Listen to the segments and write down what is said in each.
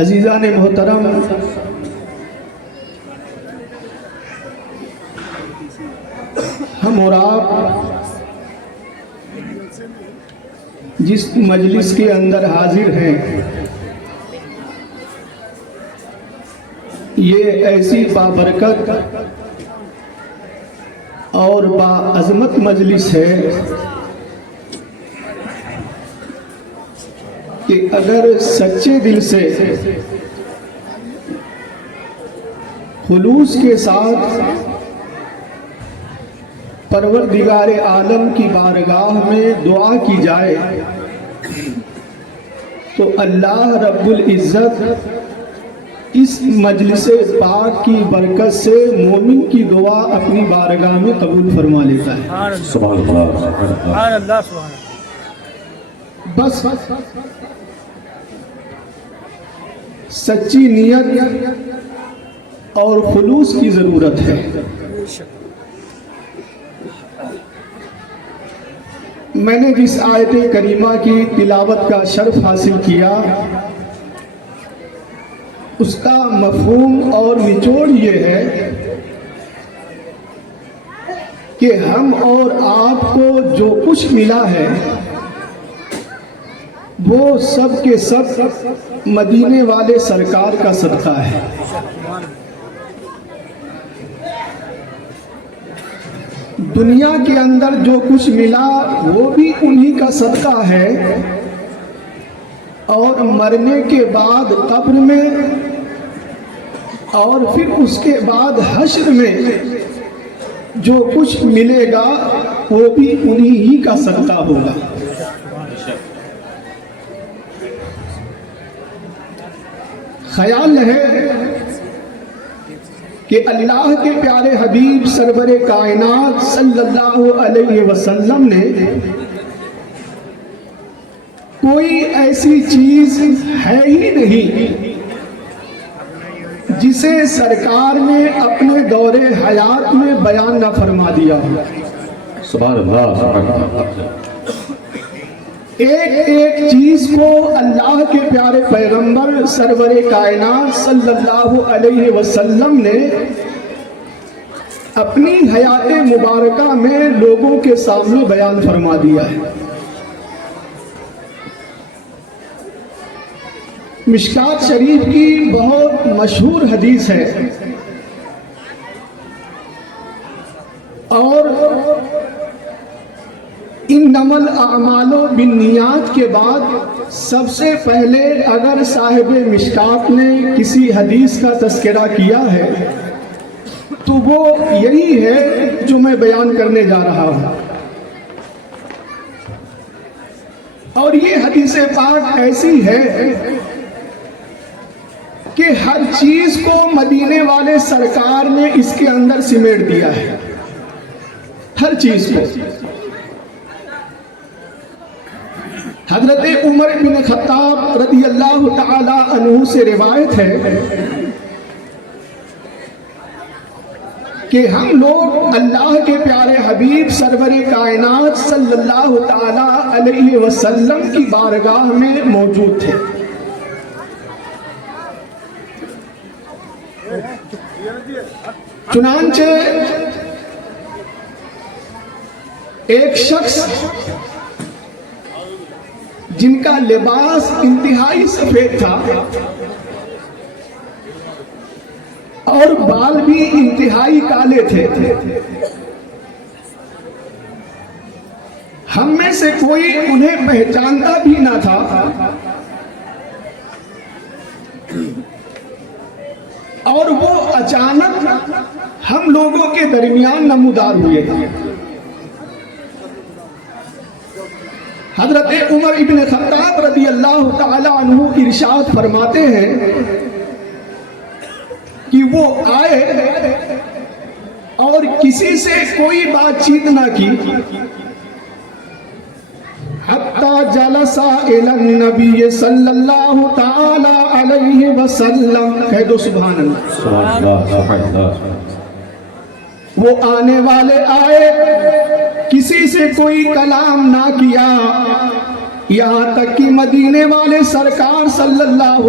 عزیزان محترم، ہم اور آپ جس مجلس کے اندر حاضر ہیں، یہ ایسی بابرکت اور باعظمت مجلس ہے کہ اگر سچے دل سے خلوص کے ساتھ پروردگار عالم کی بارگاہ میں دعا کی جائے تو اللہ رب العزت اس مجلس پاک کی برکت سے مومن کی دعا اپنی بارگاہ میں قبول فرما لیتا ہے۔ سبحان اللہ، سبحان اللہ، سبحان اللہ۔ بس سچی نیت اور خلوص کی ضرورت ہے۔ میں نے جس آیت کریمہ کی تلاوت کا شرف حاصل کیا، اس کا مفہوم اور نچوڑ یہ ہے کہ ہم اور آپ کو جو کچھ ملا ہے وہ سب کے سب مدینے والے سرکار کا صدقہ ہے۔ دنیا کے اندر جو کچھ ملا وہ بھی انہی کا صدقہ ہے، اور مرنے کے بعد قبر میں اور پھر اس کے بعد حشر میں جو کچھ ملے گا وہ بھی انہی کا صدقہ ہوگا۔ خیال ہے کہ اللہ کے پیارے حبیب سرور کائنات صلی اللہ علیہ وسلم نے کوئی ایسی چیز ہے ہی نہیں جسے سرکار نے اپنے دور حیات میں بیان نہ فرما دیا ہو۔ سبحان اللہ، سبحان اللہ۔ ایک ایک چیز کو اللہ کے پیارے پیغمبر سرور کائنات صلی اللہ علیہ وسلم نے اپنی حیات مبارکہ میں لوگوں کے سامنے بیان فرما دیا ہے۔ مشکات شریف کی بہت مشہور حدیث ہے، اور انما الاعمال بالنیات کے بعد سب سے پہلے اگر صاحب مشکات نے کسی حدیث کا تذکرہ کیا ہے تو وہ یہی ہے جو میں بیان کرنے جا رہا ہوں۔ اور یہ حدیث پاک ایسی ہے کہ ہر چیز کو مدینے والے سرکار نے اس کے اندر سمیٹ دیا ہے، ہر چیز کو۔ حضرت عمر بن خطاب رضی اللہ تعالی عنہ سے روایت ہے کہ ہم لوگ اللہ کے پیارے حبیب سرور کائنات صلی اللہ تعالی علیہ وسلم کی بارگاہ میں موجود تھے۔ چنانچہ ایک شخص جن کا لباس انتہائی سفید تھا اور بال بھی انتہائی کالے تھے، ہم میں سے کوئی انہیں پہچانتا بھی نہ تھا، اور وہ اچانک ہم لوگوں کے درمیان نمودار ہوئے۔ حضرت عمر ابن خطاب رضی اللہ تعالی عنہ ارشاد فرماتے ہیں کہ وہ آئے اور کسی سے کوئی بات چیت نہ کی، حتی جلس الی النبی صلی اللہ تعالی علیہ وسلم، کہہ دو سبحان اللہ۔ سبحان اللہ، سبحان اللہ۔ وہ آنے والے آئے، کسی سے کوئی کلام نہ کیا، یہاں تک کہ مدینے والے سرکار صلی اللہ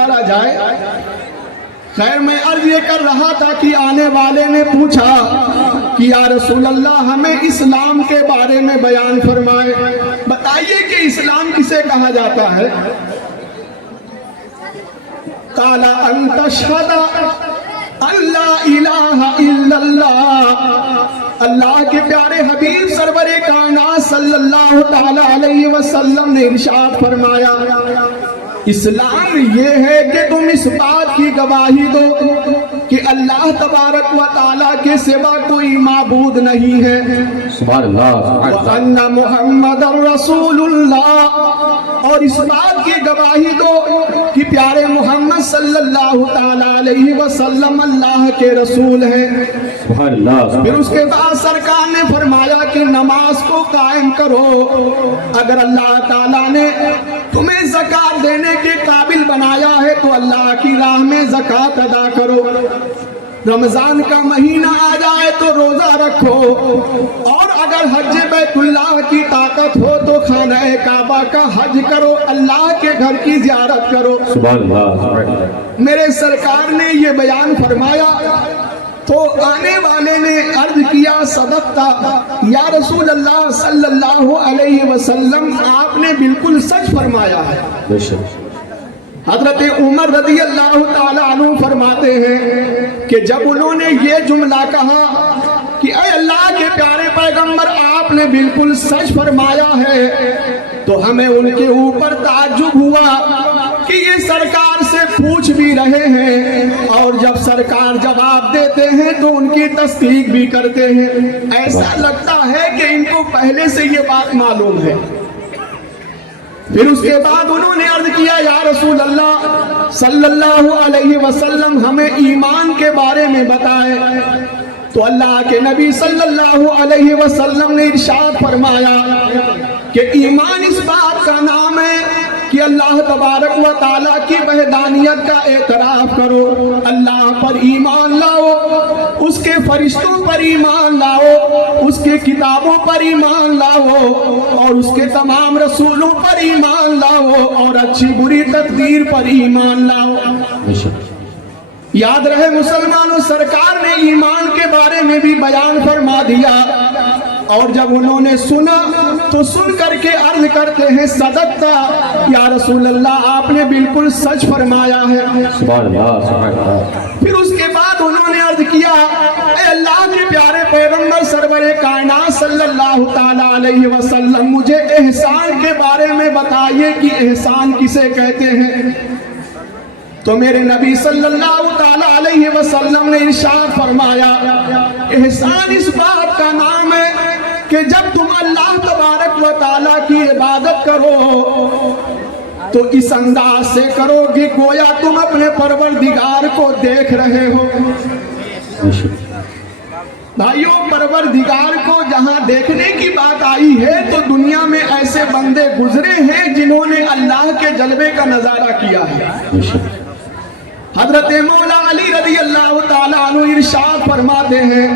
اتارا جائے۔ خیر میں عرض یہ کر رہا تھا کہ آنے والے نے پوچھا کہ یا رسول اللہ ہمیں اسلام کے بارے میں بیان فرمائے، بتائیے کہ اسلام کسے کہا جاتا ہے؟ قال ان تشہد ان لا الہ الا اللہ۔ اللہ کے پیارے حبیب سرور کائنات صلی اللہ تعالی علیہ وسلم نے ارشاد فرمایا اسلام یہ ہے کہ تم اس بات کی گواہی دو کہ اللہ تبارک و تعالیٰ کے سوا کوئی معبود نہیں ہے، سبحان اللہ سبحان اللہ وَأَنَّ مُحَمَّدًا رَسُولُ اللَّهِ، اور اس بات کی گواہی دو کہ پیارے محمد صلی اللہ تعالیٰ علیہ وسلم اللہ کے رسول ہیں۔ سبحان اللہ پھر اس کے بعد سرکار نے فرمایا کہ نماز کو قائم کرو، اگر اللہ تعالیٰ نے تمہیں زکات دینے کے قابل بنایا ہے تو اللہ کی راہ میں زکات ادا کرو، رمضان کا مہینہ آ جائے تو روزہ رکھو، اور اگر حج بیت اللہ کی طاقت ہو تو خانہ کعبہ کا حج کرو، اللہ کے گھر کی زیارت کرو۔ سبحان اللہ سبحان اللہ میرے سرکار نے یہ بیان فرمایا تو آنے والے نے عرض کیا صدقتا یا رسول اللہ صلی اللہ علیہ وسلم، آپ نے بالکل سچ فرمایا ہے۔ بے شک حضرت عمر رضی اللہ تعالیٰ عنہ فرماتے ہیں کہ جب انہوں نے یہ جملہ کہا کہ اے اللہ کے پیارے پیغمبر آپ نے بالکل سچ فرمایا ہے، تو ہمیں ان کے اوپر تعجب ہوا کہ یہ سرکار سے پوچھ بھی رہے ہیں اور جب سرکار جواب دیتے ہیں تو ان کی تصدیق بھی کرتے ہیں، ایسا لگتا ہے کہ ان کو پہلے سے یہ بات معلوم ہے۔ پھر اس کے بعد انہوں نے عرض کیا یا رسول اللہ صلی اللہ علیہ وسلم ہمیں ایمان کے بارے میں بتائے، تو اللہ کے نبی صلی اللہ علیہ وسلم نے ارشاد فرمایا کہ ایمان اس بات کا نام ہے کہ اللہ تبارک و تعالیٰ کی وحدانیت کا اعتراف کرو، اللہ پر ایمان لاؤ، اس کے فرشتوں پر ایمان لاؤ، اس کے کتابوں پر ایمان لاؤ، اور اس کے تمام رسولوں پر ایمان لاؤ، اور اچھی بری تقدیر پر ایمان لاؤ۔ بے شک یاد رہے مسلمانوں، سرکار نے ایمان کے بارے میں بھی بیان فرما دیا، اور جب انہوں نے سنا تو سن کر کے عرض کرتے ہیں صدقتا یا رسول اللہ آپ نے بالکل سچ فرمایا ہے۔ سبحان اللہ سبحان اللہ پھر اس کے بعد انہوں نے عرض کیا اے اللہ کے پیارے پیغمبر سرور کائنات صلی اللہ تعالیٰ علیہ وسلم مجھے احسان کے بارے میں بتائیے کہ احسان کسے کہتے ہیں؟ تو میرے نبی صلی اللہ تعالیٰ علیہ وسلم نے ارشاد فرمایا احسان اس بات کا نام ہے کہ جب تم اللہ تبارک و تعالیٰ کی عبادت کرو تو اس انداز سے کرو کہ گویا تم اپنے پروردگار کو دیکھ رہے ہو۔ بے شک بھائیوں، پروردگار کو جہاں دیکھنے کی بات آئی ہے تو دنیا میں ایسے بندے گزرے ہیں جنہوں نے اللہ کے جلوے کا نظارہ کیا ہے۔ بے شک حضرت مولا علی رضی اللہ تعالیٰ عنہ ارشاد فرماتے ہیں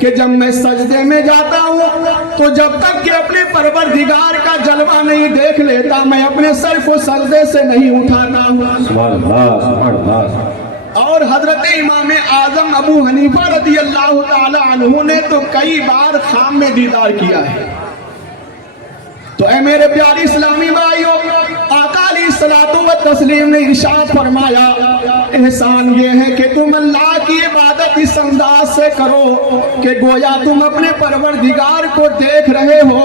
کہ جب میں سجدے میں جاتا ہوں تو جب تک کہ اپنے پروردگار کا جلوہ نہیں دیکھ لیتا میں اپنے سر کو سجدے سے نہیں اٹھاتا ہوں۔ سبحان اللہ سبحان اللہ اور حضرت امام اعظم ابو حنیفہ رضی اللہ تعالیٰ عنہ نے تو کئی بار خواب میں دیدار کیا ہے۔ تو اے میرے پیارے اسلامی بھائیوں، آقا علیہ الصلوۃ والتسلیم نے ارشاد فرمایا احسان یہ ہے کہ تم اللہ کی عبادت اس انداز سے کرو کہ گویا تم اپنے پروردگار کو دیکھ رہے ہو،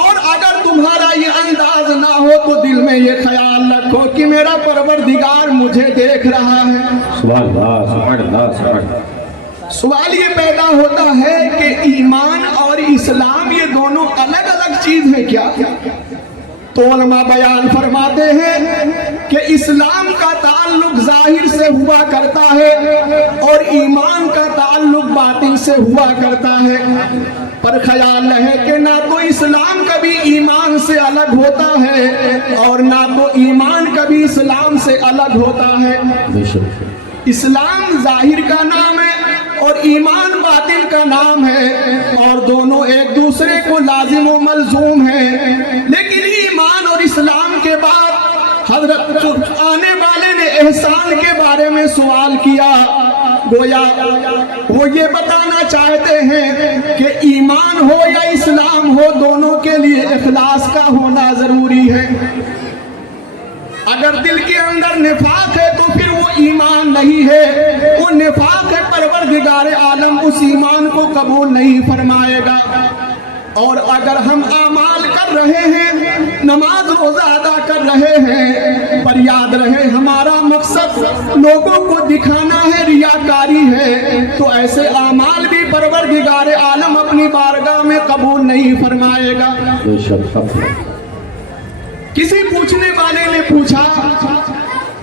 اور اگر تمہارا یہ انداز نہ ہو تو دل میں یہ خیال رکھو کہ میرا پروردگار مجھے دیکھ رہا ہے۔ سبحان اللہ سبحان اللہ سبحان اللہ سوال یہ پیدا ہوتا ہے کہ ایمان اور اسلام یہ دونوں الگ الگ چیز ہیں کیا؟ تو علماء بیان فرماتے ہیں کہ اسلام کا تعلق ظاہر سے ہوا کرتا ہے اور ایمان کا تعلق باطن سے ہوا کرتا ہے، پر خیال رہے کہ نہ تو اسلام کبھی ایمان سے الگ ہوتا ہے اور نہ تو ایمان کبھی اسلام سے الگ ہوتا ہے۔ بے شک اسلام ظاہر کا نام ہے اور ایمان باطن کا نام ہے، اور دونوں ایک دوسرے کو لازم و ملزوم ہیں، لیکن ایمان اور اسلام کے بعد حضرت آنے والے نے احسان کے بارے میں سوال کیا، گویا وہ یہ بتانا چاہتے ہیں کہ ایمان ہو یا اسلام ہو، دونوں کے لیے اخلاص کا ہونا ضروری ہے۔ اگر دل کے اندر نفاق ہے تو پھر وہ ایمان نہیں ہے، وہ نفاق ہے، پروردگار عالم اس ایمان کو قبول نہیں فرمائے گا۔ اور اگر ہم اعمال کر رہے ہیں، نماز روزہ ادا کر رہے ہیں، پر یاد رہے ہمارا مقصد لوگوں کو دکھانا ہے، ریاکاری ہے، تو ایسے اعمال بھی پروردگار عالم اپنی بارگاہ میں قبول نہیں فرمائے گا۔ بے شک حق ہے۔ کسی پوچھنے والے نے پوچھا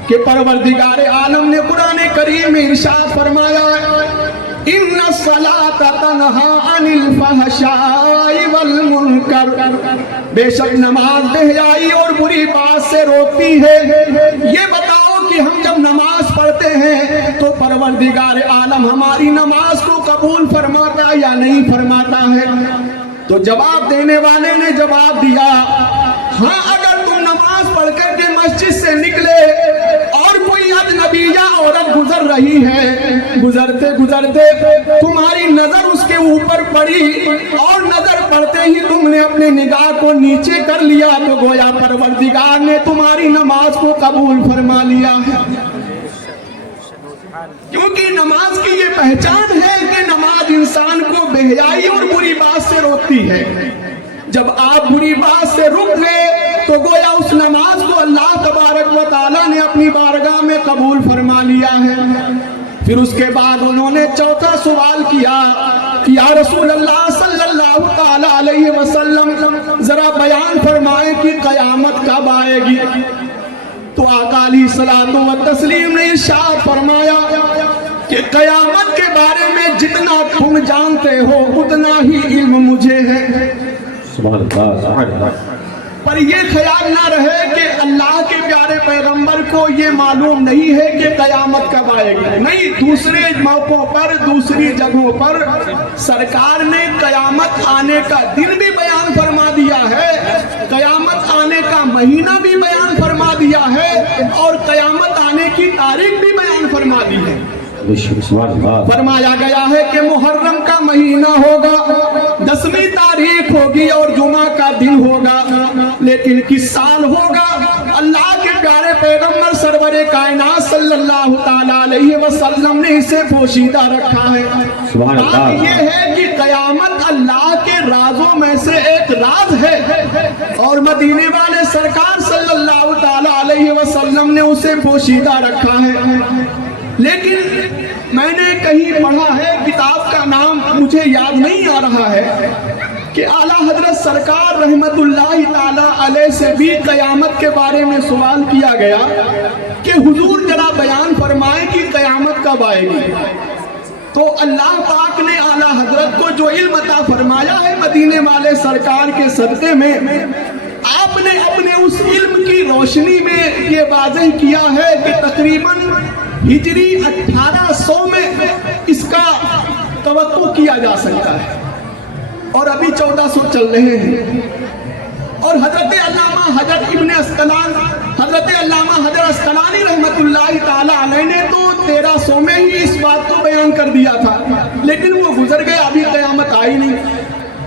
کہ پروردگار عالم نے قرآن کریم میں ارشاد فرمایا ان الصلاۃ تنہا عن الفحشاء والمنکر، بے شک نماز بے حیائی اور بری بات سے روکتی ہے۔ یہ بتاؤ کہ ہم جب نماز پڑھتے ہیں تو پروردگار عالم ہماری نماز کو قبول فرماتا یا نہیں فرماتا ہے؟ تو جواب دینے والے نے جواب دیا، ہاں اگر تم نماز پڑھ کر کے مسجد سے نکلے اور کوئی اجنبیہ عورت گزر رہی ہے، گزرتے گزرتے تمہاری نظر اس کے اوپر پڑی اور نظر پڑتے ہی تم نے اپنے نگاہ کو نیچے کر لیا، تو گویا پروردگار نے تمہاری نماز کو قبول فرما لیا ہے۔ کیونکہ نماز کی یہ پہچان ہے کہ نماز انسان کو بے حیائی اور بری بات سے روکتی ہے۔ جب آپ بری بات سے رک گئے تو گویا اس نماز کو اللہ تبارک و تعالیٰ نے اپنی بارگاہ میں قبول فرما لیا ہے۔ پھر اس کے بعد انہوں نے چوتھا سوال کیا کہ یا رسول اللہ صلی اللہ تعالیٰ علیہ وسلم ذرا بیان فرمائیں کہ قیامت کب آئے گی؟ تو آقا علیہ الصلوۃ والتسلیم نے ارشاد فرمایا کہ قیامت کے بارے میں جتنا تم جانتے ہو اتنا ہی علم مجھے ہے۔ سبحان اللہ سبحان اللہ۔ پر یہ خیال نہ رہے کہ اللہ کے پیارے پیغمبر کو یہ معلوم نہیں ہے کہ قیامت کب آئے گی، نہیں، دوسرے موقعوں پر دوسری جگہوں پر سرکار نے قیامت آنے کا دن بھی بیان فرما دیا ہے، قیامت آنے کا مہینہ بھی بیان فرما دیا ہے، اور قیامت آنے کی تاریخ بھی بیان فرما دی ہے۔ فرمایا گیا ہے کہ محرم کا مہینہ ہوگا، 10ویں تاریخ ہوگی اور جمعہ کا دن ہوگا، لیکن کس سال ہوگا اللہ کے پیارے پیغمبر سرور کائنات صلی اللہ تعالیٰ علیہ وسلم نے اسے پوشیدہ رکھا ہے۔ بات یہ ہے کہ قیامت اللہ کے رازوں میں سے ایک راز ہے، اور مدینے والے سرکار صلی اللہ تعالیٰ علیہ وسلم نے اسے پوشیدہ رکھا ہے۔ لیکن میں نے کہیں پڑھا ہے، کتاب کا نام مجھے یاد نہیں آ رہا ہے، کہ اعلیٰ حضرت سرکار رحمت اللہ تعالیٰ علیہ سے بھی قیامت کے بارے میں سوال کیا گیا کہ حضور ذرا بیان فرمائیں کہ قیامت کب آئے گی۔ تو اللہ پاک نے اعلیٰ حضرت کو جو علم عطا فرمایا ہے مدینے والے سرکار کے صدقے میں، آپ نے اپنے اس علم کی روشنی میں یہ واضح کیا ہے کہ تقریباً ہجری 1800 میں اس کا توقع کیا جا سکتا ہے، اور ابھی 1400 چل رہے ہیں۔ اور حضرت علامہ حضرت ابن اسقلان، حضرت علامہ حضرت اسقلانی رحمت اللہ تعالیٰ علیہ نے تو 1300 میں ہی اس بات کو بیان کر دیا تھا، لیکن وہ گزر گئے، ابھی قیامت آئی نہیں۔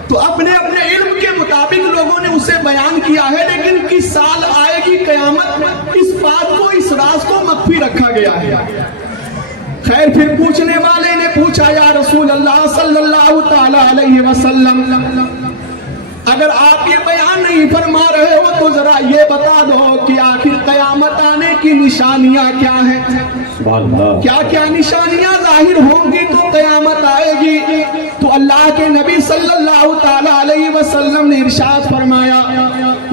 تو اپنے اپنے علم کے مطابق لوگوں نے اسے بیان کیا ہے، لیکن کس سال آئے گی قیامت، اس بات کو، اس راز کو مخفی رکھا گیا ہے۔ خیر، پھر پوچھنے والے نے پوچھا یا رسول اللہ صلی اللہ تعالیٰ علیہ وسلم اگر آپ یہ بیان نہیں فرما رہے ہو تو ذرا یہ بتا دو کہ آخر قیامت آنے کی نشانیاں کیا ہیں، کیا کیا نشانیاں ظاہر ہوں گی تو قیامت آئے گی؟ تو اللہ کے نبی صلی اللہ تعالیٰ علیہ وسلم نے ارشاد فرمایا،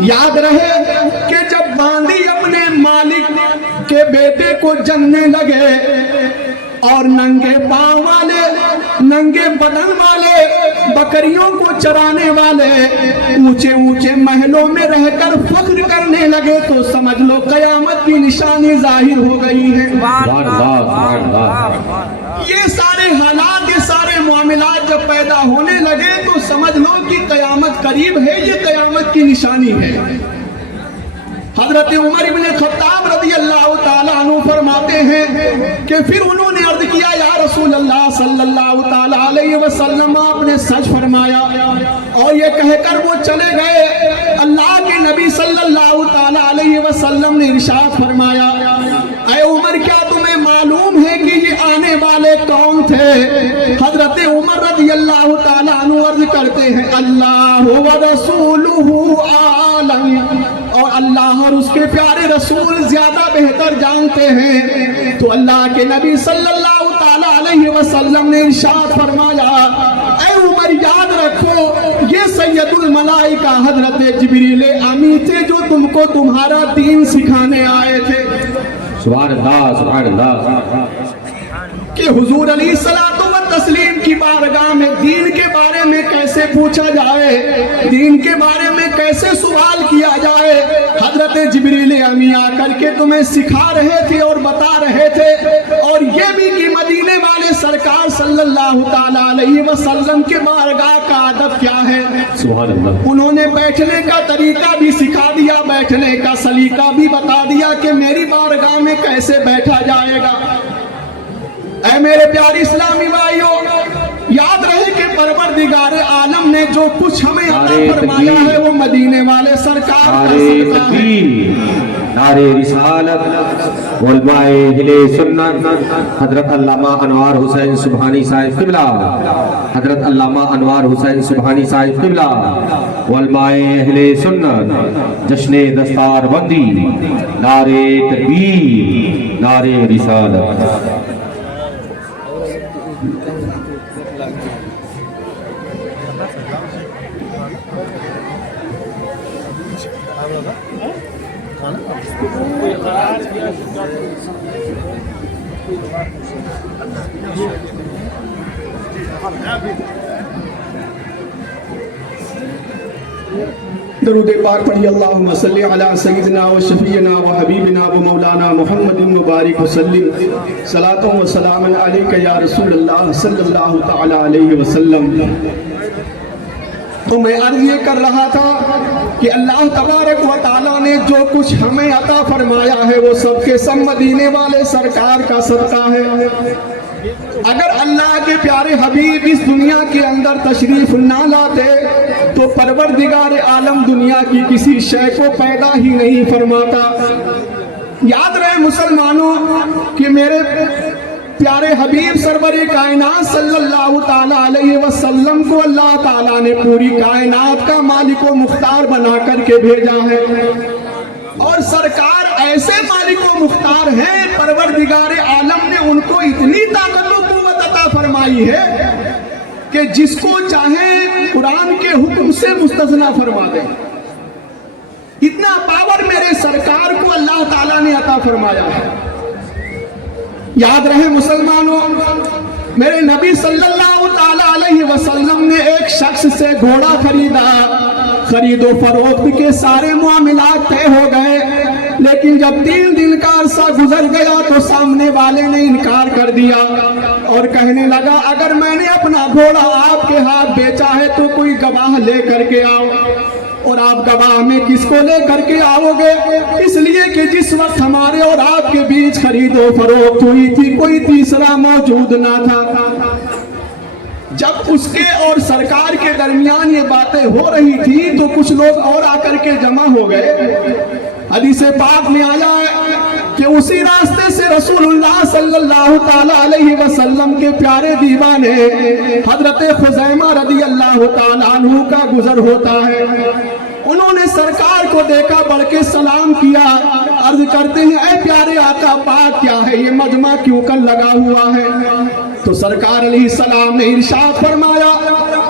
یاد رہے کہ جب باندی اپنے مالک کے بیٹے کو جننے لگے اور ننگے پاؤں والے، ننگے بدن والے، بکریوں کو چرانے والے اونچے اونچے محلوں میں رہ کر فخر کرنے لگے تو سمجھ لو قیامت کی نشانی ظاہر ہو گئی ہے۔ یہ سارے حالات، یہ سارے معاملات جب پیدا ہونے لگے تو سمجھ لو کہ قیامت قریب ہے، یہ قیامت کی نشانی ہے۔ حضرت عمر بن خطاب رضی اللہ تعالیٰ عنہ فرماتے ہیں کہ پھر انہوں نے عرض کیا یا رسول اللہ صلی اللہ تعالیٰ علیہ وسلم آپ نے سچ فرمایا، اور یہ کہہ کر وہ چلے گئے۔ اللہ کے نبی صلی اللہ تعالیٰ علیہ وسلم نے ارشاد فرمایا اے عمر کیا تمہیں معلوم ہے کہ یہ آنے والے کون تھے؟ حضرت عمر رضی اللہ تعالیٰ عنہ عرض کرتے ہیں اللہ و رسولہ عالم، اور اللہ اور اس کے پیارے رسول زیادہ بہتر جانتے ہیں۔ تو اللہ کے نبی صلی اللہ تعالیٰ علیہ وسلم نے ارشاد فرمایا اے عمر یاد رکھو یہ سید الملائکہ حضرت جبریل امی تھے جو تم کو تمہارا دین سکھانے آئے تھے۔ سبحان اللہ سبحان اللہ۔ کہ حضور علیہ الصلوۃ والتسلیم کی بارگاہ میں دین کے بارے میں کیسے پوچھا جائے، دین کے بارے میں کیسے سوال کیا جائے، حضرت جبریل امی آ کر کے تمہیں سکھا رہے تھے اور بتا رہے تھے۔ اور یہ بھی کہ مدینے والے سرکار صلی اللہ تعالیٰ علیہ وسلم کے بارگاہ کا ادب کیا ہے، سبحان اللہ۔ انہوں نے بیٹھنے کا طریقہ بھی سکھا دیا، بیٹھنے کا سلیقہ بھی بتا دیا کہ میری بارگاہ میں کیسے بیٹھا جائے گا۔ اے میرے پیارے اسلامی بھائیوں، یاد رہے کہ پروردگار عالم نے جو کچھ ہمیں عطا فرمایا ہے وہ مدینے والے سرکار کا صدقہ ہے۔ نعرے رسالت، علماء اہل سنت، حضرت علامہ انوار حسین سبحانی صاحب قبلہ، حضرت علامہ انوار حسین سبحانی صاحب قبلہ، علماء اہل سنت، جشن دستار بندی، نعرے تکبیر، نعرے رسالت۔ درود پاک پڑھی اللہم صلی علی سیدنا و شفیعنا و حبیبنا و مولانا محمد مبارک وسلم، صلاۃ و سلام علیک یا رسول اللہ صلی اللہ تعالی علیہ وسلم۔ تو میں عرض یہ کر رہا تھا کہ اللہ تبارک و تعالیٰ نے جو کچھ ہمیں عطا فرمایا ہے وہ سب کے سب مدینے والے سرکار کا صدقہ ہے۔ اگر اللہ کے پیارے حبیب اس دنیا کے اندر تشریف نہ لاتے تو پروردگار عالم دنیا کی کسی شے کو پیدا ہی نہیں فرماتا۔ یاد رہے مسلمانوں کہ میرے پیارے حبیب سرور کائنات صلی اللہ تعالیٰ علیہ وسلم کو اللہ تعالیٰ نے پوری کائنات کا مالک و مختار بنا کر کے بھیجا ہے، اور سرکار ایسے مالک و مختار ہیں، پروردگار عالم نے ان کو اتنی طاقت و قوت عطا فرمائی ہے کہ جس کو چاہیں قرآن کے حکم سے مستثنا فرما دیں۔ اتنا پاور میرے سرکار کو اللہ تعالیٰ نے عطا فرمایا ہے۔ یاد رہے مسلمانوں، میرے نبی صلی اللہ تعالیٰ علیہ وسلم نے ایک شخص سے گھوڑا خریدا، خرید و فروخت کے سارے معاملات طے ہو گئے، لیکن جب 3 دن کا عرصہ گزر گیا تو سامنے والے نے انکار کر دیا اور کہنے لگا اگر میں نے اپنا گھوڑا آپ کے ہاتھ بیچا ہے تو کوئی گواہ لے کر کے آؤ۔ اور آپ گواہ میں کس کو لے کر کے آؤ گے؟ اس لیے کہ جس وقت ہمارے اور آپ کے بیچ خرید و فروخت ہوئی تھی کوئی تیسرا موجود نہ تھا۔ جب اس کے اور سرکار کے درمیان یہ باتیں ہو رہی تھی تو کچھ لوگ اور آ کر کے جمع ہو گئے۔ حدیث پاک میں آیا ہے کہ اسی راستے سے رسول اللہ صلی اللہ تعالیٰ علیہ وسلم کے پیارے دیوانے حضرت خزیمہ رضی اللہ تعالیٰ عنہ کا گزر ہوتا ہے۔ انہوں نے سرکار کو دیکھا، بڑھ کے سلام کیا، عرض کرتے ہیں اے پیارے آقا پاک کیا ہے یہ مجمع کیوں کر لگا ہوا ہے؟ تو سرکار علیہ السلام نے ارشاد فرمایا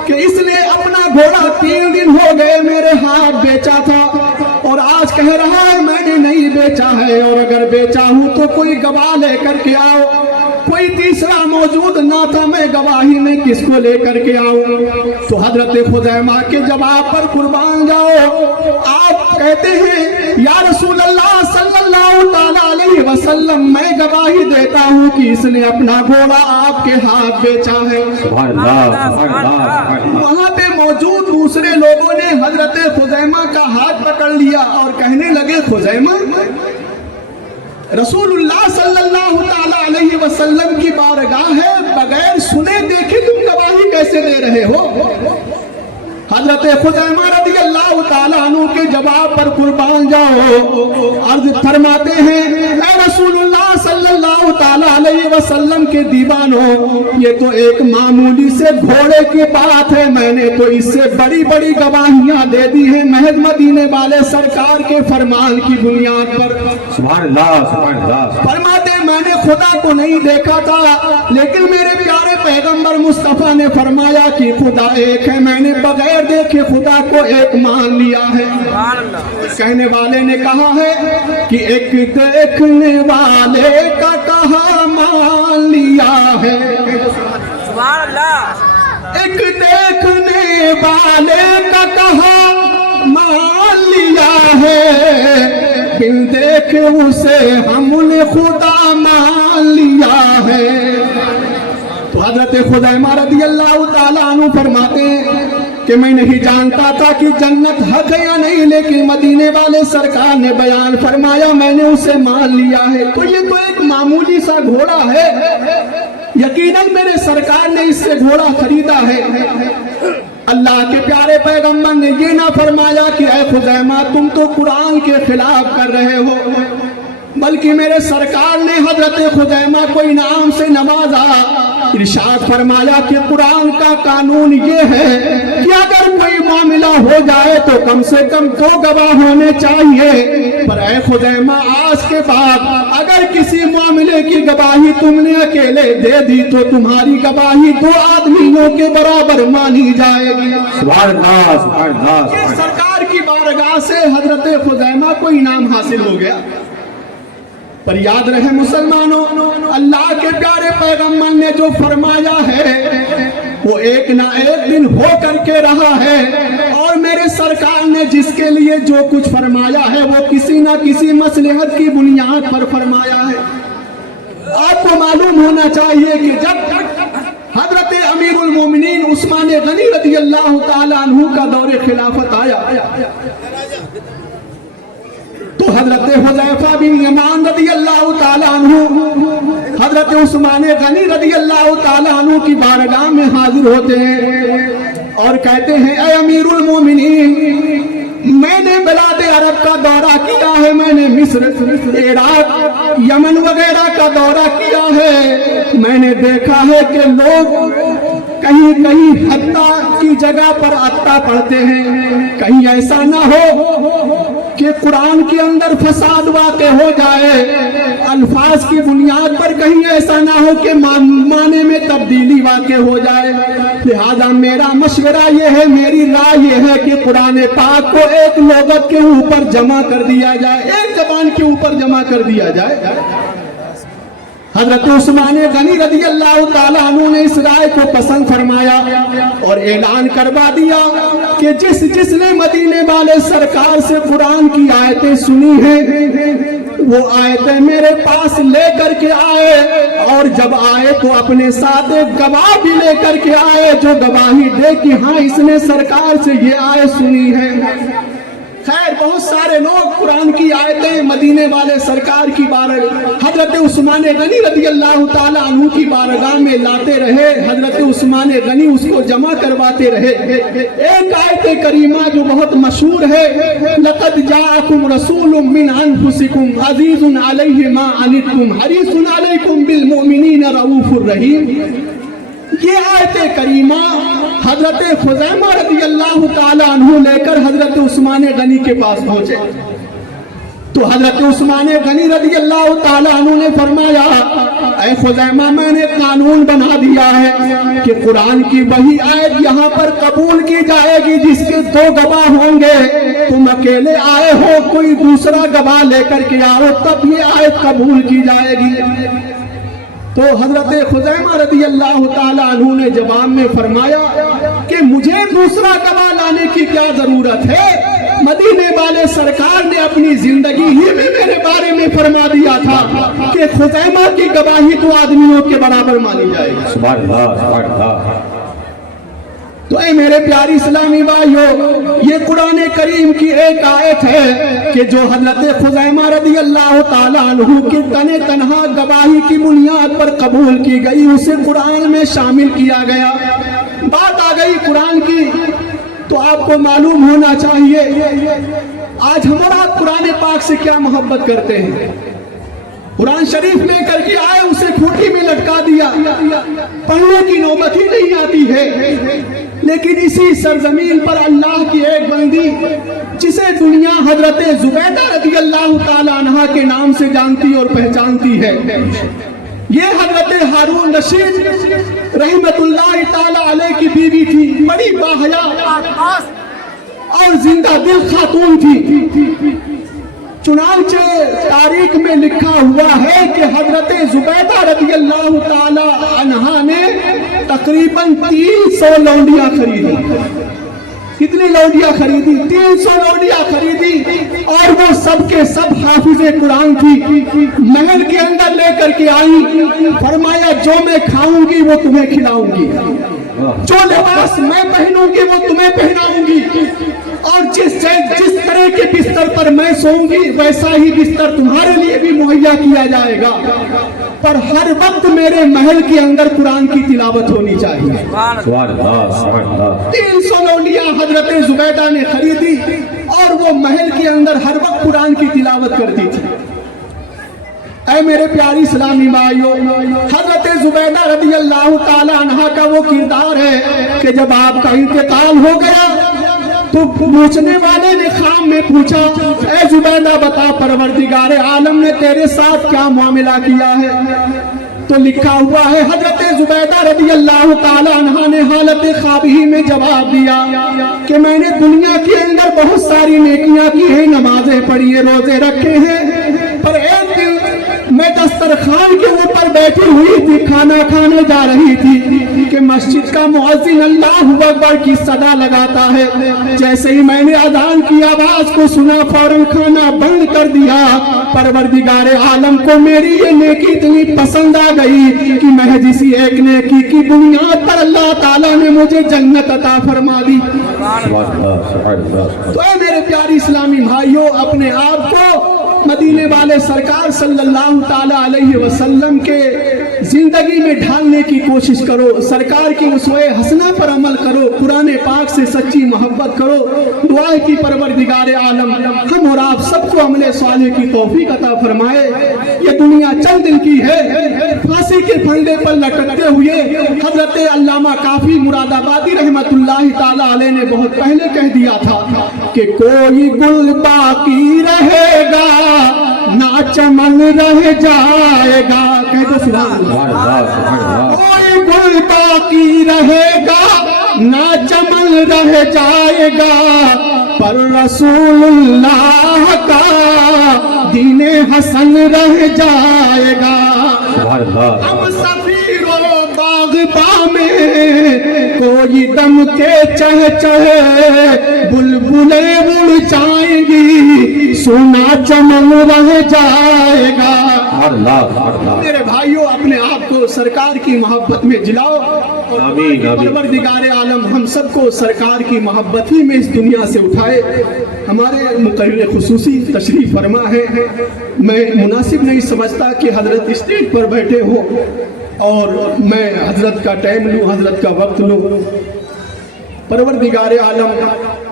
کہ اس لیے اپنا گھوڑا 3 دن ہو گئے میرے ہاتھ بیچا تھا اور آج کہہ رہا ہے میں نے نہیں بیچا ہے، اور اگر بیچا ہوں تو کوئی گواہ لے کر کے آؤ۔ کوئی تیسرا موجود نہ تھا، میں گواہی میں کس کو لے کر کے آؤں؟ تو حضرت خزیمہ کے جواب پر قربان جاؤ، آپ کہتے ہیں یا رسول اللہ صلی اللہ تعالیٰ علیہ وسلم میں گواہی دیتا ہوں کہ اس نے اپنا گھوڑا آپ کے ہاتھ بیچا ہے۔ سبحان اللہ سبحان اللہ۔ وہاں پہ موجود دوسرے لوگوں نے حضرت خزیمہ کا ہاتھ پکڑ لیا اور کہنے لگے خزیمہ رسول اللہ صلی اللہ تعالی علیہ وسلم کی بارگاہ ہے، بغیر سنے دیکھے تم گواہی کیسے دے رہے ہو؟ حضرت خزیمہ رضی اللہ تعالیٰ عنہ کے جواب پر قربان جاؤ عرض فرماتے ہیں اے رسول اللہ صلی اللہ تعالیٰ علیہ وسلم کے دیوانوں، یہ تو ایک معمولی سے گھوڑے کی بات ہے، میں نے تو اس سے بڑی بڑی گواہیاں دے دی ہیں محض مدینے والے سرکار کے فرمان کی بنیاد پر۔ سبحان اللہ سبحان اللہ۔ فرماتے ہیں میں نے خدا کو نہیں دیکھا تھا، لیکن میرے پیارے پیغمبر مصطفیٰ نے فرمایا کہ خدا ایک ہے، میں نے بغیر دیکھے خدا کو ایک مان لیا ہے۔ کہنے والے نے کہا ہے کہ ایک دیکھنے والے کا کہا مان لیا ہے، سبحان اللہ۔ ایک دیکھنے والے کا کہا مان لیا ہے، بن دیکھے اسے ہم نے خدا مان لیا ہے۔ تو حضرت خزیمہ رضی اللہ تعالیٰ عنہ فرماتے ہیں کہ میں نہیں جانتا تھا کہ جنت حق ہے یا نہیں، لیکن مدینے والے سرکار نے بیان فرمایا میں نے اسے مان لیا ہے۔ تو یہ تو ایک معمولی سا گھوڑا ہے، یقیناً میرے سرکار نے اس سے گھوڑا خریدا ہے۔ اللہ کے پیارے پیغمبر نے یہ نہ فرمایا کہ اے خزیمہ تم تو قرآن کے خلاف کر رہے ہو، بلکہ میرے سرکار نے حضرت خزیمہ کو انعام سے نوازا، ارشاد فرمایا کہ قرآن کا قانون یہ ہے کہ اگر کوئی معاملہ ہو جائے تو کم سے کم 2 گواہ ہونے چاہیے، پر اے خزیمہ آج کے بعد اگر کسی معاملے کی گواہی تم نے اکیلے دے دی تو تمہاری گواہی 2 آدمیوں کے برابر مانی جائے گی۔ سبحان اللہ سبحان اللہ۔ سرکار کی بارگاہ سے حضرت خزیمہ کو انعام حاصل ہو گیا۔ پر یاد رہے مسلمانوں، اللہ کے پیارے پیغمبر نے جو فرمایا ہے وہ ایک نہ ایک دن ہو کر کے رہا ہے، اور میرے سرکار نے جس کے لیے جو کچھ فرمایا ہے وہ کسی نہ کسی مصلحت کی بنیاد پر فرمایا ہے۔ آپ کو معلوم ہونا چاہیے کہ جب حضرت امیر المومنین عثمان غنی رضی اللہ تعالیٰ عنہ کا دور خلافت آیا تو حضرت حذیفہ بن یمان رضی اللہ تعالیٰ عنہ حضرت عثمان غنی رضی اللہ تعالیٰ عنہ کی بارگاہ میں حاضر ہوتے ہیں اور کہتے ہیں اے امیر المومنین، میں نے بلاد عرب کا دورہ کیا ہے، میں نے مصر، عراق، یمن وغیرہ کا دورہ کیا ہے، میں نے دیکھا ہے کہ لوگ کہیں کہیں حتیٰ کی جگہ پر عطا پڑھتے ہیں، کہیں ایسا نہ ہو کہ قرآن کے اندر فساد واقع ہو جائے، الفاظ کی بنیاد پر کہیں ایسا نہ ہو کہ معنی میں تبدیلی واقع ہو جائے۔ لہذا میرا مشورہ یہ ہے، میری رائے یہ ہے کہ قرآن پاک کو ایک لغت کے اوپر جمع کر دیا جائے، ایک زبان کے اوپر جمع کر دیا جائے۔ حضرت عثمان غنی رضی اللہ تعالیٰ عنہ نے اس رائے کو پسند فرمایا اور اعلان کروا دیا کہ جس نے مدینے والے سرکار سے قرآن کی آیتیں سنی ہیں وہ آیتیں میرے پاس لے کر کے آئے، اور جب آئے تو اپنے ساتھ ایک گواہ بھی لے کر کے آئے جو گواہی دے کہ ہاں اس نے سرکار سے یہ آیت سنی ہے۔ خیر بہت سارے لوگ قرآن کی آیتیں مدینے والے سرکار کی حضرت عثمان غنی رضی اللہ تعالیٰ عنہ کی بارگاہ میں لاتے رہے، حضرت عثمان غنی اس کو جمع کرواتے رہے۔ ایک آیت کریمہ جو بہت مشہور ہے، لَقَدْ جَاءَكُمْ رَسُولٌ مِّنْ أَنفُسِكُمْ عَزِيزٌ عَلَيْهِ مَا عَنِتُّمْ حَرِيصٌ عَلَيْكُمْ بِالْمُؤْمِنِينَ رَءُوفٌ رَحِيمٌ۔ یہ آیت کریمہ حضرت خزیمہ رضی اللہ تعالیٰ عنہ لے کر حضرت عثمان غنی کے پاس پہنچے تو حضرت عثمان غنی رضی اللہ تعالیٰ عنہ نے فرمایا اے خزیمہ، میں نے قانون بنا دیا ہے کہ قرآن کی وہی آیت یہاں پر قبول کی جائے گی جس کے 2 گواہ ہوں گے، تم اکیلے آئے ہو کوئی دوسرا گواہ لے کر کے آؤ تب یہ آیت قبول کی جائے گی۔ تو حضرت خزیمہ رضی اللہ تعالیٰ عنہ نے جواب میں فرمایا کہ مجھے دوسرا گواہ لانے کی کیا ضرورت ہے، مدینے والے سرکار نے اپنی زندگی ہی میں میرے بارے میں فرما دیا تھا کہ خزیمہ کی گواہی تو آدمیوں کے برابر مانی جائے گی۔ سبحان اللہ سبحان اللہ۔ تو اے میرے پیاری اسلامی بھائیو، یہ قرآن کریم کی ایک آیت ہے کہ جو حضرت خزیمہ رضی اللہ تعالیٰ عنہ کی تنہا گواہی کی بنیاد پر قبول کی گئی، اسے قرآن میں شامل کیا گیا۔ بات آ گئی قرآن کی تو آپ کو معلوم ہونا چاہیے آج ہم اور آپ قرآن پاک سے کیا محبت کرتے ہیں۔ قرآن شریف لے کر کے آئے، اسے کھوٹی میں لٹکا دیا، پڑھنے کی نوبت ہی نہیں آتی ہے۔ لیکن اسی سرزمین پر اللہ کی ایک بندی جسے دنیا حضرت زبیدہ رضی اللہ تعالی عنہا کے نام سے جانتی اور پہچانتی ہے، یہ حضرت ہارون رشید رحمت اللہ تعالی علیہ کی بیوی تھی، بڑی باحیا اور زندہ دل خاتون تھی۔ چنانچہ تاریخ میں لکھا ہوا ہے کہ حضرت زبیدہ رضی اللہ تعالی عنہا نے تقریباً 300 لونڈیاں خریدی۔ کتنی لونڈیاں خریدی؟ 300 لونڈیاں خریدی، اور وہ سب کے سب حافظ قرآن تھی۔ محل کے اندر لے کر کے آئی، فرمایا جو میں کھاؤں گی وہ تمہیں کھلاؤں گی، جو لباس میں پہنوں گی وہ تمہیں پہناؤں گی، اور جس طرح کے بستر پر میں سوؤں گی ویسا ہی بستر تمہارے لیے بھی مہیا کیا جائے گا، پر ہر وقت میرے محل کے اندر قرآن کی تلاوت ہونی چاہیے۔ 300 لونڈیاں حضرت زبیدہ نے خریدی اور وہ محل کے اندر ہر وقت قرآن کی تلاوت کرتی تھی۔ اے میرے پیاری اسلامی بھائیو، حضرت زبیدہ رضی اللہ تعالی عنہا کا وہ کردار ہے کہ جب آپ کا انتقال ہو گیا تو پوچھنے والے نے خام میں پوچھا، اے زبیدہ بتا پروردگار عالم نے تیرے ساتھ کیا معاملہ کیا ہے؟ تو لکھا ہوا ہے حضرت زبیدہ رضی اللہ تعالی عنہا نے حالت خوابی میں جواب دیا کہ میں نے دنیا کے اندر بہت ساری نیکیاں کی ہیں، نمازیں پڑھی ہیں، روزے رکھے ہیں، پر ایک دن میں دسترخوان کے اوپر بیٹھی ہوئی تھی، کھانا کھانے جا رہی تھی کہ مسجد کا مؤذن اللہ اکبر کی صدا لگاتا ہے، جیسے ہی میں نے اذان کی آواز کو سنا فوراً کھانا بند کر دیا۔ پروردگار عالم کو میری یہ نیکی اتنی پسند آ گئی کہ محض اسی ایک نیکی کی بنیاد پر اللہ تعالیٰ نے مجھے جنت عطا فرما دی۔ تو اے میرے پیاری اسلامی بھائیوں، اپنے آپ کو مدینے والے سرکار صلی اللہ تعالی علیہ وسلم کے زندگی میں ڈھالنے کی کوشش کرو، سرکار کی اسوہ حسنہ پر عمل کرو، قرآن پاک سے سچی محبت کرو۔ دعا ہے کہ پروردگار عالم ہم اور آپ سب کو عمل صالح کی توفیق عطا فرمائے۔ یہ دنیا چند دن کی ہے، پھانسی کے پھندے پر لٹکتے ہوئے حضرت علامہ کافی مراد آبادی رحمت اللہ تعالی علیہ نے بہت پہلے کہہ دیا تھا کہ کوئی گل باقی رہے گا نہ چمن رہ جائے گا۔ کہہ دو سبحان اللہ۔ کوئی گل باقی رہے گا نہ چمن رہ جائے گا، پر رسول اللہ کا دین حسن رہ جائے گا۔ ہم سفیر و باغباں میں کوئی دم کے چہ چہ بلبلیں اڑ جائیں گی، سونا چمن رہ جائے گا۔ میرے بھائیوں، اپنے آپ کو سرکار کی محبت میں جلاؤ، اور پروردگار عالم ہم سب کو سرکار کی محبت ہی میں اس دنیا سے اٹھائے۔ ہمارے مقرر خصوصی تشریف فرما ہے، میں مناسب نہیں سمجھتا کہ حضرت اسٹیج پر بیٹھے ہوں اور میں حضرت کا ٹائم لوں، حضرت کا وقت لوں۔ پروردگار عالم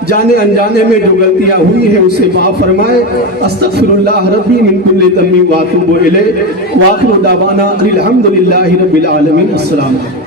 جانے انجانے میں جو غلطیاں ہوئی ہیں اسے معاف فرمائے۔ استغفر اللہ ربی من کل ذنب واتوب الیہ، وآخر دعوانا الحمد للہ رب العالمین۔ السلام علیکم۔